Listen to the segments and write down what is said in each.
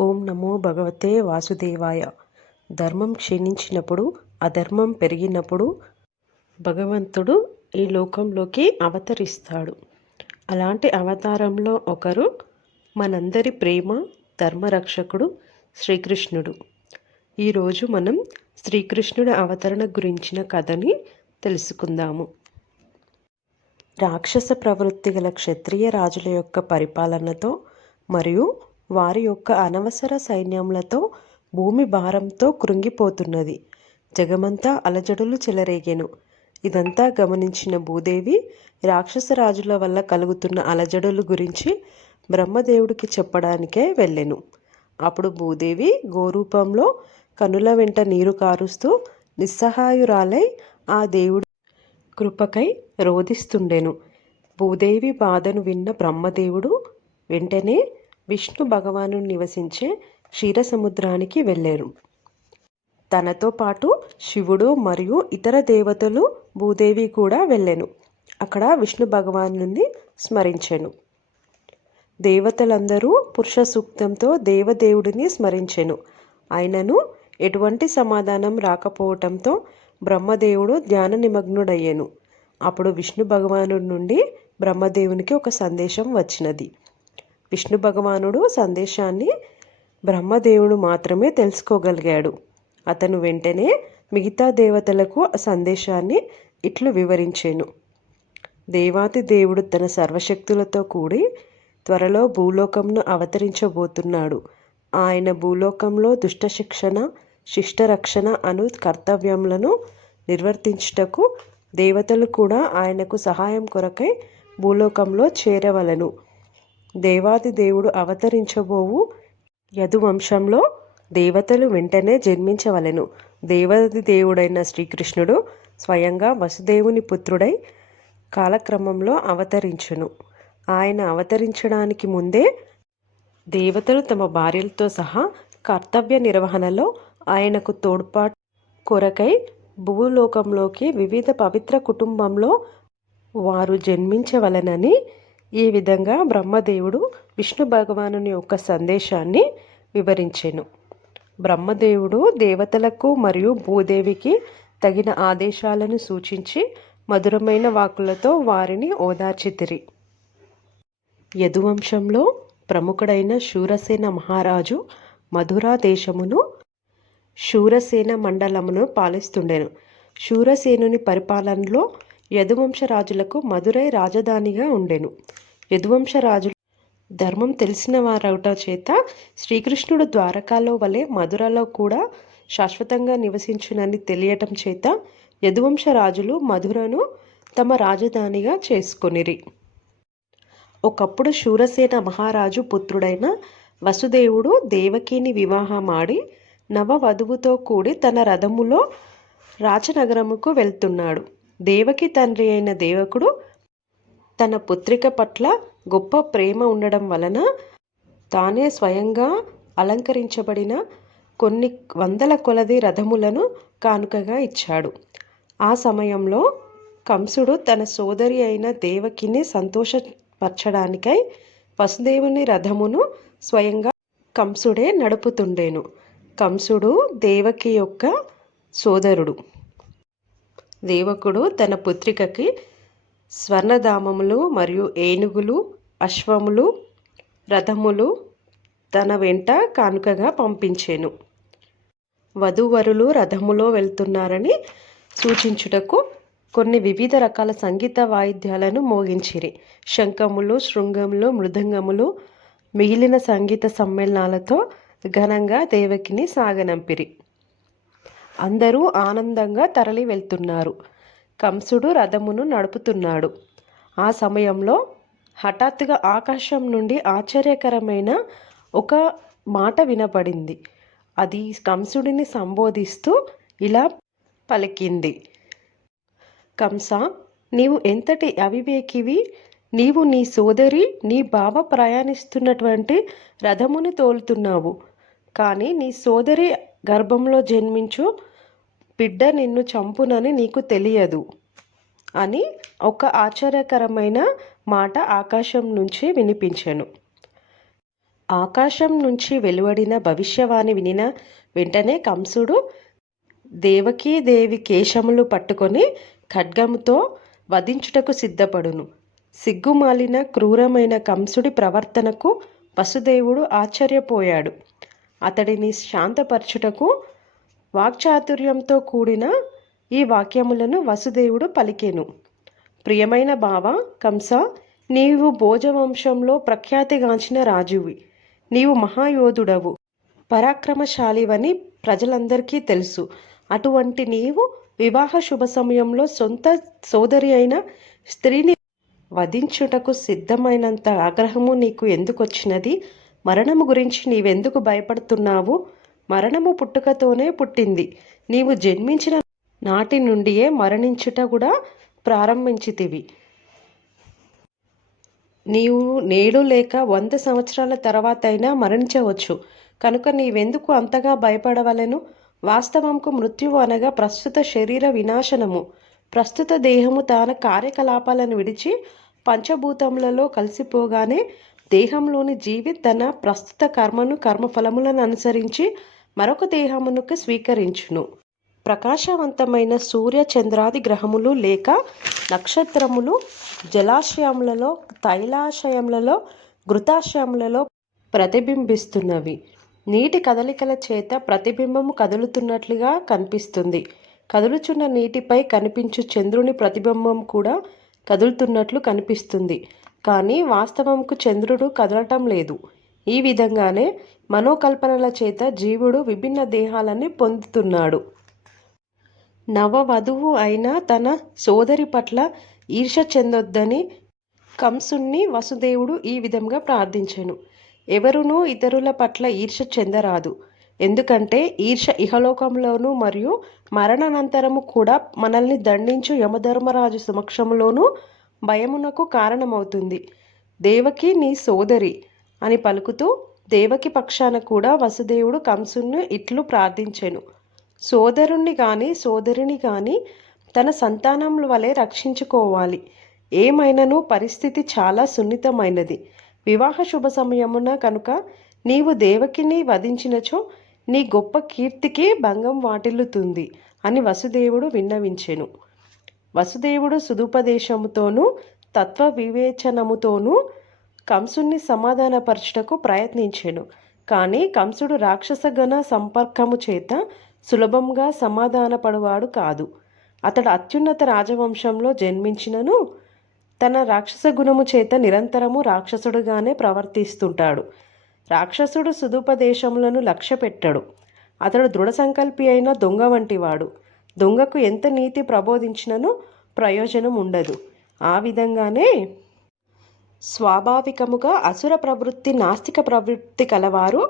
ఓం నమో భగవతే వాసుదేవాయ. ధర్మం క్షీణించినప్పుడు, అధర్మం పెరిగినప్పుడు భగవంతుడు ఈ లోకంలోకి అవతరిస్తాడు. అలాంటి అవతారంలో ఒకరు మనందరి ప్రేమ ధర్మరక్షకుడు శ్రీకృష్ణుడు. ఈరోజు మనం శ్రీకృష్ణుడి అవతరణ గురించిన కథని తెలుసుకుందాము. రాక్షస ప్రవృత్తి గల క్షత్రియ రాజుల యొక్క పరిపాలనతో మరియు వారి యొక్క అనవసర సైన్యములతో భూమి భారంతో కృంగిపోతున్నది. జగమంతా అలజడులు చెలరేగెను. ఇదంతా గమనించిన భూదేవి రాక్షస రాజుల వల్ల కలుగుతున్న అలజడుల గురించి బ్రహ్మదేవుడికి చెప్పడానికే వెళ్ళెను. అప్పుడు భూదేవి గోరూపంలో కనుల వెంట నీరు కారుస్తూ నిస్సహాయురాలై ఆ దేవుడి కృపకై రోధిస్తుండెను. భూదేవి బాధను విన్న బ్రహ్మదేవుడు వెంటనే విష్ణు భగవాను నివసించే క్షీరసముద్రానికి వెళ్ళారు. తనతో పాటు శివుడు మరియు ఇతర దేవతలు భూదేవి కూడా వెళ్ళెను. అక్కడ విష్ణు భగవాను స్మరించెను. దేవతలందరూ పురుష సూక్తంతో దేవదేవుడిని స్మరించెను. అయినను ఎటువంటి సమాధానం రాకపోవటంతో బ్రహ్మదేవుడు ధ్యాన నిమగ్నుడయ్యెను. అప్పుడు విష్ణు భగవాను నుండి బ్రహ్మదేవునికి ఒక సందేశం వచ్చినది. విష్ణు భగవానుడు సందేశాన్ని బ్రహ్మదేవుడు మాత్రమే తెలుసుకోగలిగాడు. అతను వెంటనే మిగతా దేవతలకు ఆ సందేశాన్ని ఇట్లు వివరించెను. దేవాది దేవుడు తన సర్వశక్తులతో కూడి త్వరలో భూలోకంను అవతరించబోతున్నాడు. ఆయన భూలోకంలో దుష్ట శిక్షణ, శిష్టరక్షణ అను కర్తవ్యములను నిర్వర్తించుటకు దేవతలు కూడా ఆయనకు సహాయం కొరకై భూలోకంలో చేరవలను. దేవాది దేవుడు అవతరించబోవు యదువంశంలో దేవతలు వెంటనే జన్మించవలెను. దేవాది దేవుడైన శ్రీకృష్ణుడు స్వయంగా వసుదేవుని పుత్రుడై కాలక్రమంలో అవతరించును. ఆయన అవతరించడానికి ముందే దేవతలు తమ భార్యలతో సహా కర్తవ్య నిర్వహణలో ఆయనకు తోడ్పాటు కొరకై భూలోకంలోకి వివిధ పవిత్ర కుటుంబంలో వారు జన్మించవలెనని ఈ విధంగా బ్రహ్మదేవుడు విష్ణు భగవానుని యొక్క సందేశాన్ని వివరించెను. బ్రహ్మదేవుడు దేవతలకు మరియు భూదేవికి తగిన ఆదేశాలను సూచించి మధురమైన వాక్కులతో వారిని ఓదార్చితిరి. యదువంశంలో ప్రముఖుడైన శూరసేన మహారాజు మధురా దేశమును శూరసేన మండలమును పాలిస్తుండెను. శూరసేనుని పరిపాలనలో యదువంశ రాజులకు మధురై రాజధానిగా ఉండెను. యదువంశ రాజులు ధర్మం తెలిసిన వారవట చేత శ్రీకృష్ణుడు ద్వారకాలో వలె మధురలో కూడా శాశ్వతంగా నివసించునని తెలియటం చేత యదువంశ రాజులు మధురను తమ రాజధానిగా చేసుకొనిరి. ఒకప్పుడు శూరసేన మహారాజు పుత్రుడైన వసుదేవుడు దేవకిని వివాహమాడి నవవధువుతో కూడి తన రథములో రాజనగరముకు వెళ్తున్నాడు. దేవకి తండ్రి అయిన దేవకుడు తన పుత్రిక పట్ల గొప్ప ప్రేమ ఉండడం వలన తానే స్వయంగా అలంకరించబడిన కొన్ని వందల కొలది రథములను కానుకగా ఇచ్చాడు. ఆ సమయంలో కంసుడు తన సోదరి అయిన దేవకిని సంతోషపరచడానికై వసుదేవుని రథమును స్వయంగా కంసుడే నడుపుతుండేను. కంసుడు దేవకి యొక్క సోదరుడు. దేవకుడు తన పుత్రికకి స్వర్ణధామములు మరియు ఏనుగులు, అశ్వములు, రథములు తన వెంట కానుకగా పంపించెను. వధూవరులు రథములో వెళ్తున్నారని సూచించుటకు కొన్ని వివిధ రకాల సంగీత వాయిద్యాలను మోగించిరి. శంఖములు, శృంగములు, మృదంగములు, మిగిలిన సంగీత సమ్మేళనాలతో ఘనంగా దేవకిని సాగనంపిరి. అందరూ ఆనందంగా తరలి వెళ్తున్నారు. కంసుడు రథమును నడుపుతున్నాడు. ఆ సమయంలో హఠాత్తుగా ఆకాశం నుండి ఆశ్చర్యకరమైన ఒక మాట వినపడింది. అది కంసుడిని సంబోధిస్తూ ఇలా పలికింది: కంస, నీవు ఎంతటి అవివేకివి! నీవు నీ సోదరి, నీ బావ ప్రయాణిస్తున్నటువంటి రథముని తోలుతున్నావు. కానీ నీ సోదరి గర్భంలో జన్మించు బిడ్డ నిన్ను చంపునని నీకు తెలియదు అని ఒక ఆశ్చర్యకరమైన మాట ఆకాశం నుంచి వినిపించెను. ఆకాశం నుంచి వెలువడిన భవిష్యవాణి వినిన వెంటనే కంసుడు దేవకీదేవి కేశములు పట్టుకొని ఖడ్గముతో వధించుటకు సిద్ధపడును. సిగ్గుమాలిన క్రూరమైన కంసుడి ప్రవర్తనకు వసుదేవుడు ఆశ్చర్యపోయాడు. అతడిని శాంతపరచుటకు వాక్చాతుర్యంతో కూడిన ఈ వాక్యములను వసుదేవుడు పలికెను. ప్రియమైన బావ కంస, నీవు భోజవంశంలో ప్రఖ్యాతిగాంచిన రాజువి. నీవు మహాయోధుడవు, పరాక్రమశాలివని ప్రజలందరికీ తెలుసు. అటువంటి నీవు వివాహ శుభ సమయంలో సొంత సోదరి అయిన స్త్రీని వధించుటకు సిద్ధమైనంత ఆగ్రహము నీకు ఎందుకొచ్చినది? మరణము గురించి నీవెందుకు భయపడుతున్నావు? మరణము పుట్టుకతోనే పుట్టింది. నీవు జన్మించిన నాటి నుండియే మరణించుట కూడా ప్రారంభించితివి. నీవు నేడు లేక 100 సంవత్సరాల తర్వాత అయినా మరణించవచ్చు. కనుక నీవెందుకు అంతగా భయపడవలెను? వాస్తవంకు మృత్యువు అనగా ప్రస్తుత శరీర వినాశనము. ప్రస్తుత దేహము తన కార్యకలాపాలను విడిచి పంచభూతములలో కలిసిపోగానే దేహంలోని జీవి తన ప్రస్తుత కర్మను కర్మఫలములను అనుసరించి మరొక దేహమునకు స్వీకరించును. ప్రకాశవంతమైన సూర్య చంద్రాది గ్రహములు లేక నక్షత్రములు జలాశయములలో, తైలాశయములలో, ఘృతాశయములలో ప్రతిబింబిస్తున్నవి. నీటి కదలికల చేత ప్రతిబింబము కదులుతున్నట్లుగా కనిపిస్తుంది. కదులుచున్న నీటిపై కనిపించు చంద్రుని ప్రతిబింబం కూడా కదులుతున్నట్లు కనిపిస్తుంది. కానీ వాస్తవంకు చంద్రుడు కదలటం లేదు. ఈ విధంగానే మనోకల్పనల చేత జీవుడు విభిన్న దేహాలని పొందుతున్నాడు. నవవధువు అయిన తన సోదరి పట్ల ఈర్ష చెందొద్దని కంసుణ్ణి వసుదేవుడు ఈ విధంగా ప్రార్థించెను. ఎవరునూ ఇతరుల పట్ల ఈర్ష చెందరాదు. ఎందుకంటే ఈర్ష ఇహలోకంలోనూ మరియు మరణానంతరము కూడా మనల్ని దండించు యమధర్మరాజు సమక్షంలోనూ భయమునకు కారణమవుతుంది. దేవకి నీ సోదరి అని పలుకుతూ దేవకి పక్షాన కూడా వసుదేవుడు కంసుని ఇట్లు ప్రార్థించెను. సోదరుణ్ణి కానీ సోదరిని కానీ తన సంతానముల వలె రక్షించుకోవాలి. ఏమైనను పరిస్థితి చాలా సున్నితమైనది. వివాహ శుభ సమయమున కనుక నీవు దేవకిని వధించినచో నీ గొప్ప కీర్తికి భంగం వాటిల్లుతుంది అని వసుదేవుడు విన్నవించెను. వసుదేవుడు సుదుపదేశముతోనూ తత్వ వివేచనముతోనూ కంసుని సమాధానపరచుటకు ప్రయత్నించెను. కానీ కంసుడు రాక్షసగణ సంపర్కము చేత సులభంగా సమాధానపడువాడు కాదు. అతడు అత్యున్నత రాజవంశంలో జన్మించినను తన రాక్షస గుణము చేత నిరంతరము రాక్షసుడుగానే ప్రవర్తిస్తుంటాడు. రాక్షసుడు సుదుపదేశములను లక్ష్య పెట్టడు. అతడు దృఢ సంకల్పి అయిన దొంగ వంటివాడు. దొంగకు ఎంత నీతి ప్రబోధించినను ప్రయోజనం ఉండదు. ఆ విధంగానే స్వాభావికముగా అసుర ప్రవృత్తి, నాస్తిక ప్రవృత్తి కలవారు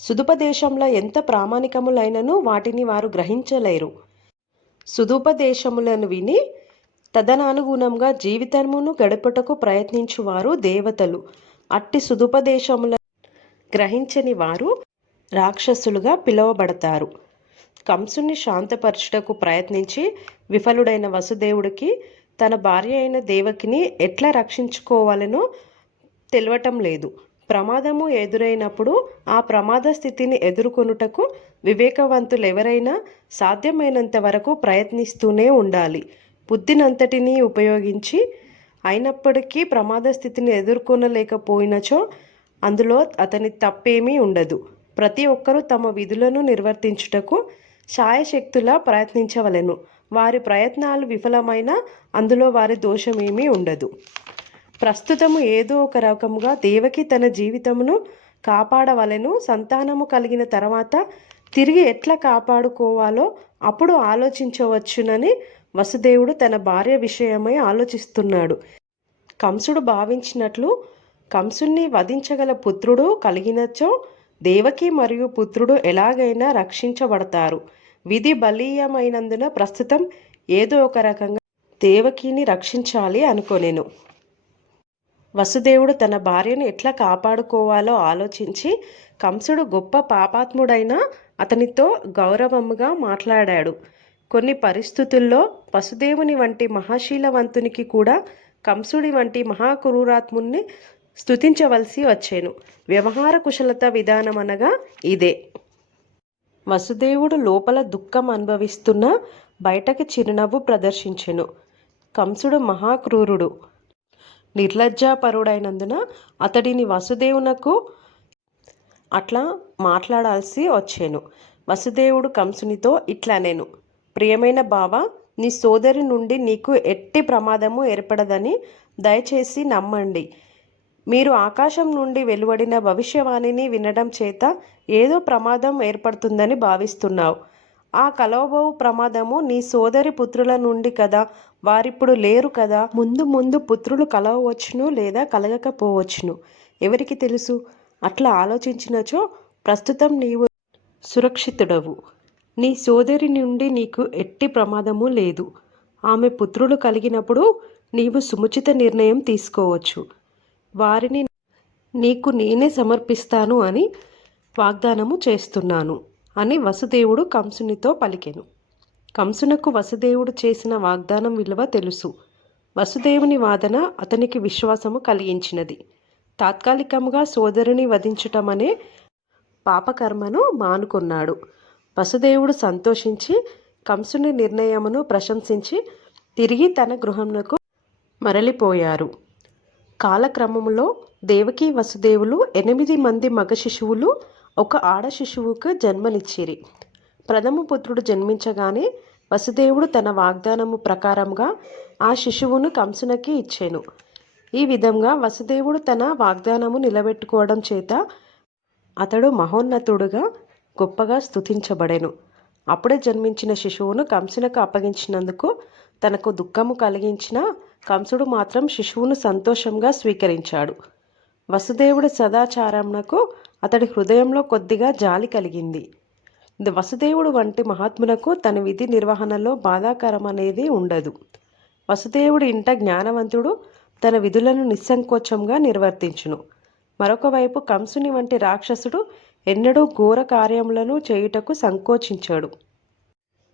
సుదుపదేశంలో ఎంత ప్రామాణికములైనను వాటిని వారు గ్రహించలేరు. సుదుపదేశములను విని తదనుగుణంగా జీవితమును గడుపుటకు ప్రయత్నించువారు దేవతలు. అట్టి సుదుపదేశములను గ్రహించని వారు రాక్షసులుగా పిలువబడతారు. కంసుని శాంతపరచుటకు ప్రయత్నించి విఫలుడైన వసుదేవుడికి తన భార్య అయిన దేవకిని ఎట్లా రక్షించుకోవాలనో తెలియటం లేదు. ప్రమాదము ఎదురైనప్పుడు ఆ ప్రమాద స్థితిని ఎదుర్కొనుటకు వివేకవంతులెవరైనా సాధ్యమైనంత వరకు ప్రయత్నిస్తూనే ఉండాలి. బుద్ధినంతటినీ ఉపయోగించి అయినప్పటికీ ప్రమాద స్థితిని ఎదుర్కొనలేకపోయినచో అందులో అతని తప్పేమీ ఉండదు. ప్రతి ఒక్కరూ తమ విధులను నిర్వర్తించుటకు శాయశక్తులా ప్రయత్నించవలెను. వారి ప్రయత్నాలు విఫలమైనా అందులో వారి దోషమేమీ ఉండదు. ప్రస్తుతము ఏదో ఒక రకముగా దేవకి తన జీవితమును కాపాడవలెను. సంతానము కలిగిన తర్వాత తిరిగి ఎట్లా కాపాడుకోవాలో అప్పుడు ఆలోచించవచ్చునని వసుదేవుడు తన భార్య విషయమై ఆలోచిస్తున్నాడు. కంసుడు భావించినట్లు కంసుని వధించగల పుత్రుడు కలిగినచో దేవకి మరియు పుత్రుడు ఎలాగైనా రక్షించబడతారు. విధి బలీయమైనందున ప్రస్తుతం ఏదో ఒక రకంగా దేవకిని రక్షించాలి అనుకొనెను. వసుదేవుడు తన భార్యను ఎట్లా కాపాడుకోవాలో ఆలోచించి కంసుడు గొప్ప పాపాత్ముడైన అతనితో గౌరవముగా మాట్లాడాడు. కొన్ని పరిస్థితుల్లో వసుదేవుని వంటి మహాశీలవంతునికి కూడా కంసుడి వంటి మహాక్రూరాత్ముని స్తుతించవలసి వచ్చెను. వ్యవహార కుశలత విధానం అనగా ఇదే. వసుదేవుడు లోపల దుఃఖం అనుభవిస్తున్న బయటకి చిరునవ్వు ప్రదర్శించెను. కంసుడు మహాక్రూరుడు, నిర్లజ్జాపరుడైనందున అతడిని వసుదేవునకు అట్లా మాట్లాడాల్సి వచ్చెను. వసుదేవుడు కంసునితో ఇట్లనెను: ప్రియమైన బావ, నీ సోదరి నుండి నీకు ఎట్టి ప్రమాదము ఏర్పడదని దయచేసి నమ్మండి. మీరు ఆకాశం నుండి వెలువడిన భవిష్యవాణిని వినడం చేత ఏదో ప్రమాదం ఏర్పడుతుందని భావిస్తున్నావు. ఆ కలవబోవు ప్రమాదము నీ సోదరి పుత్రుల నుండి కదా. వారిప్పుడు లేరు కదా. ముందు ముందు పుత్రులు కలవవచ్చును, లేదా కలగకపోవచ్చును, ఎవరికి తెలుసు. అట్లా ఆలోచించినచో ప్రస్తుతం నీవు సురక్షితుడవు. నీ సోదరి నుండి నీకు ఎట్టి ప్రమాదము లేదు. ఆమె పుత్రులు కలిగినప్పుడు నీవు సముచిత నిర్ణయం తీసుకోవచ్చు. వారిని నీకు నేనే సమర్పిస్తాను అని వాగ్దానము చేస్తున్నాను అని వసుదేవుడు కంసునితో పలికెను. కంసునకు వసుదేవుడు చేసిన వాగ్దానం విలువ తెలుసు. వసుదేవుని వాదన అతనికి విశ్వాసము కలిగించినది. తాత్కాలికముగా సోదరుని వధించటమనే పాపకర్మను మానుకున్నాడు. వసుదేవుడు సంతోషించి కంసుని నిర్ణయమును ప్రశంసించి తిరిగి తన గృహమునకు మరలిపోయారు. కాలక్రమములో దేవకి వసుదేవులు 8 మంది మగ శిశువులు, ఒక ఆడ శిశువుకు జన్మనిచ్చిరి. ప్రథమ పుత్రుడు జన్మించగానే వసుదేవుడు తన వాగ్దానము ప్రకారంగా ఆ శిశువును కంసునకి ఇచ్చెను. ఈ విధంగా వసుదేవుడు తన వాగ్దానము నిలబెట్టుకోవడం చేత అతడు మహోన్నతుడుగా గొప్పగా స్తుతించబడెను. అప్పుడే జన్మించిన శిశువును కంసునకు అప్పగించినందుకు తనకు దుఃఖము కలిగించిన కంసుడు మాత్రం శిశువును సంతోషంగా స్వీకరించాడు. వసుదేవుడి సదాచారమునకు అతడి హృదయంలో కొద్దిగా జాలి కలిగింది. వసుదేవుడు వంటి మహాత్మునకు తన విధి నిర్వహణలో బాధాకరమనేది ఉండదు. వసుదేవుడి ఇంట జ్ఞానవంతుడు తన విధులను నిస్సంకోచంగా నిర్వర్తించును. మరొక వైపు కంసుని వంటి రాక్షసుడు ఎన్నడూ ఘోర కార్యములను చేయుటకు సంకోచించాడు.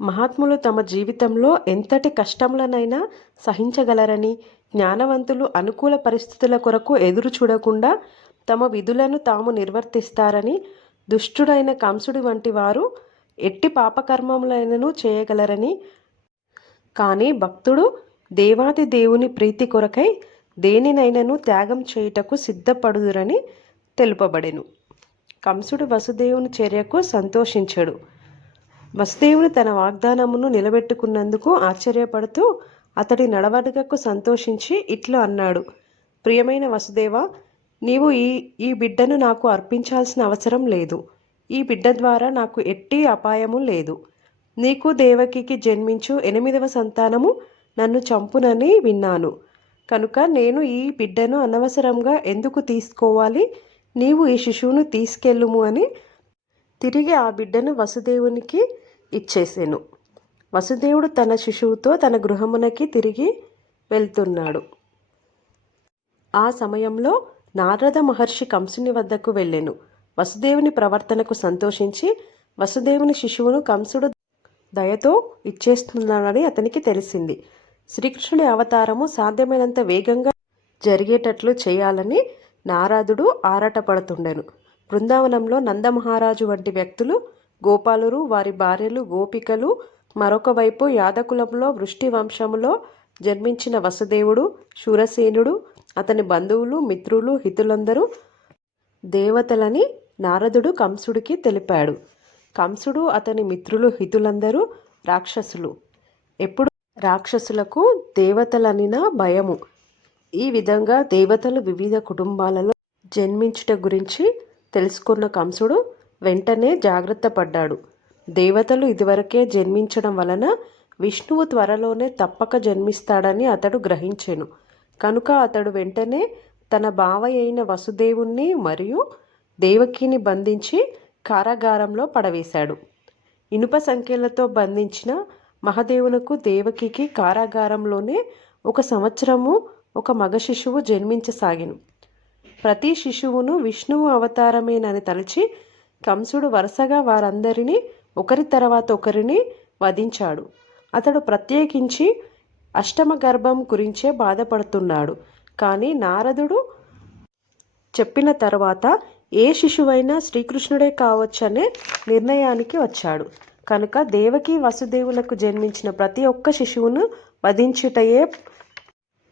మహాత్ములు తమ జీవితంలో ఎంతటి కష్టములనైనా సహించగలరని, జ్ఞానవంతులు అనుకూల పరిస్థితుల కొరకు ఎదురు చూడకుండా తమ విధులను తాము నిర్వర్తిస్తారని, దుష్టుడైన కంసుడి వంటి వారు ఎట్టి పాపకర్మములైనను చేయగలరని, కానీ భక్తుడు దేవాది దేవుని ప్రీతి కొరకై దేనినైనను త్యాగం చేయుటకు సిద్ధపడుదురని తెలుపబడెను. కంసుడు వసుదేవుని చర్యకు సంతోషించడు. వసుదేవుడు తన వాగ్దానమును నిలబెట్టుకున్నందుకు ఆశ్చర్యపడుతూ అతడి నడవడికకు సంతోషించి ఇట్లా అన్నాడు: ప్రియమైన వసుదేవ, నీవు ఈ బిడ్డను నాకు అర్పించాల్సిన అవసరం లేదు. ఈ బిడ్డ ద్వారా నాకు ఎట్టి అపాయము లేదు. నీకు దేవకికి జన్మించు 8వ సంతానము నన్ను చంపునని విన్నాను. కనుక నేను ఈ బిడ్డను అనవసరంగా ఎందుకు తీసుకోవాలి? నీవు ఈ శిశువును తీసుకెళ్ళుము అని తిరిగి ఆ బిడ్డను వసుదేవునికి ఇచ్చేసెను. వసుదేవుడు తన శిశువుతో తన గృహమునకి తిరిగి వెళ్తున్నాడు. ఆ సమయంలో నారద మహర్షి కంసుని వద్దకు వెళ్ళెను. వసుదేవుని ప్రవర్తనకు సంతోషించి వసుదేవుని శిశువును కంసుడు దయతో ఇచ్చేస్తున్నాడని అతనికి తెలిసింది. శ్రీకృష్ణుడి అవతారము సాధ్యమైనంత వేగంగా జరిగేటట్లు చేయాలని నారదుడు ఆరాటపడుతుండెను. బృందావనంలో నందమహారాజు వంటి వ్యక్తులు, గోపాలురు, వారి భార్యలు, గోపికలు, మరొక వైపు యాదకులంలో వృష్టి వంశములో జన్మించిన వసుదేవుడు, శూరసేనుడు, అతని బంధువులు, మిత్రులు, హితులందరూ దేవతలని నారదుడు కంసుడికి తెలిపాడు. కంసుడు, అతని మిత్రులు, హితులందరూ రాక్షసులు. ఎప్పుడు రాక్షసులకు దేవతలనిన భయము. ఈ విధంగా దేవతలు వివిధ కుటుంబాలలో జన్మించుట గురించి తెలుసుకున్న కంసుడు వెంటనే జాగ్రత్త పడ్డాడు. దేవతలు ఇదివరకే జన్మించడం వలన విష్ణువు త్వరలోనే తప్పక జన్మిస్తాడని అతడు గ్రహించెను. కనుక అతడు వెంటనే తన బావ అయిన వసుదేవుణ్ణి మరియు దేవకిని బంధించి కారాగారంలో పడవేశాడు. ఇనుప సంఖ్యలతో బంధించిన మహాదేవునకు దేవకికి కారాగారంలోనే 1 సంవత్సరము ఒక మగ శిశువు జన్మించసాగెను. ప్రతి శిశువును విష్ణువు అవతారమేనని తలచి కంసుడు వరుసగా వారందరినీ ఒకరి తర్వాత ఒకరిని వధించాడు. అతడు ప్రత్యేకించి అష్టమ గర్భం గురించే బాధపడుతున్నాడు. కానీ నారదుడు చెప్పిన తర్వాత ఏ శిశువైనా శ్రీకృష్ణుడే కావచ్చనే నిర్ణయానికి వచ్చాడు. కనుక దేవకి వసుదేవులకు జన్మించిన ప్రతి ఒక్క శిశువును వధించుటయే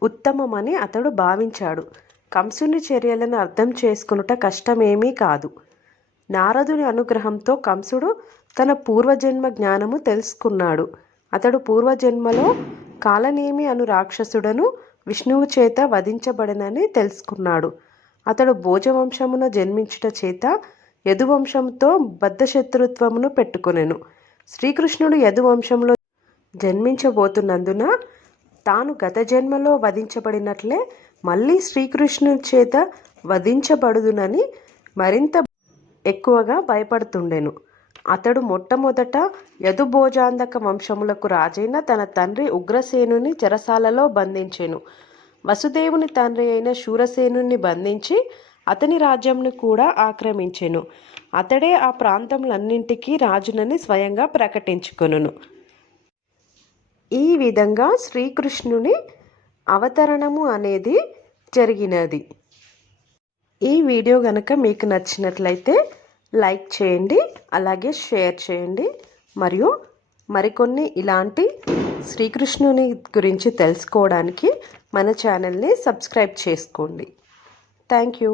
ఉత్తమమని అతడు భావించాడు. కంసుని చర్యలను అర్థం చేసుకొనుట కష్టమేమీ కాదు. నారదుని అనుగ్రహంతో కంసుడు తన పూర్వజన్మ జ్ఞానము తెలుసుకున్నాడు. అతడు పూర్వజన్మలో కాలనేమి అను రాక్షసుడను విష్ణువు చేత వధించబడనని తెలుసుకున్నాడు. అతడు భోజవంశమున జన్మించుట చేత యదువంశంతో బద్ధశత్రుత్వమును పెట్టుకొనెను. శ్రీకృష్ణుడు యదువంశంలో జన్మించబోతున్నందున తాను గత జన్మలో వధించబడినట్లే మళ్ళీ శ్రీకృష్ణుని చేత వధించబడుదునని మరింత ఎక్కువగా భయపడుతుండెను. అతడు మొట్టమొదట యదుభోజాంధక వంశములకు రాజైన తన తండ్రి ఉగ్రసేనుని చెరసాలలో బంధించెను. వసుదేవుని తండ్రి అయిన శూరసేనుని బంధించి అతని రాజ్యంను కూడా ఆక్రమించెను. అతడే ఆ ప్రాంతములన్నింటికీ రాజునని స్వయంగా ప్రకటించుకొనును. ఈ విధంగా శ్రీకృష్ణుని అవతరణము అనేది జరిగినది. ఈ వీడియో గనక మీకు నచ్చినట్లయితే లైక్ చేయండి, అలాగే షేర్ చేయండి. మరియు మరికొన్ని ఇలాంటి శ్రీకృష్ణుని గురించి తెలుసుకోవడానికి మన ఛానల్ని సబ్స్క్రైబ్ చేసుకోండి. Thank you.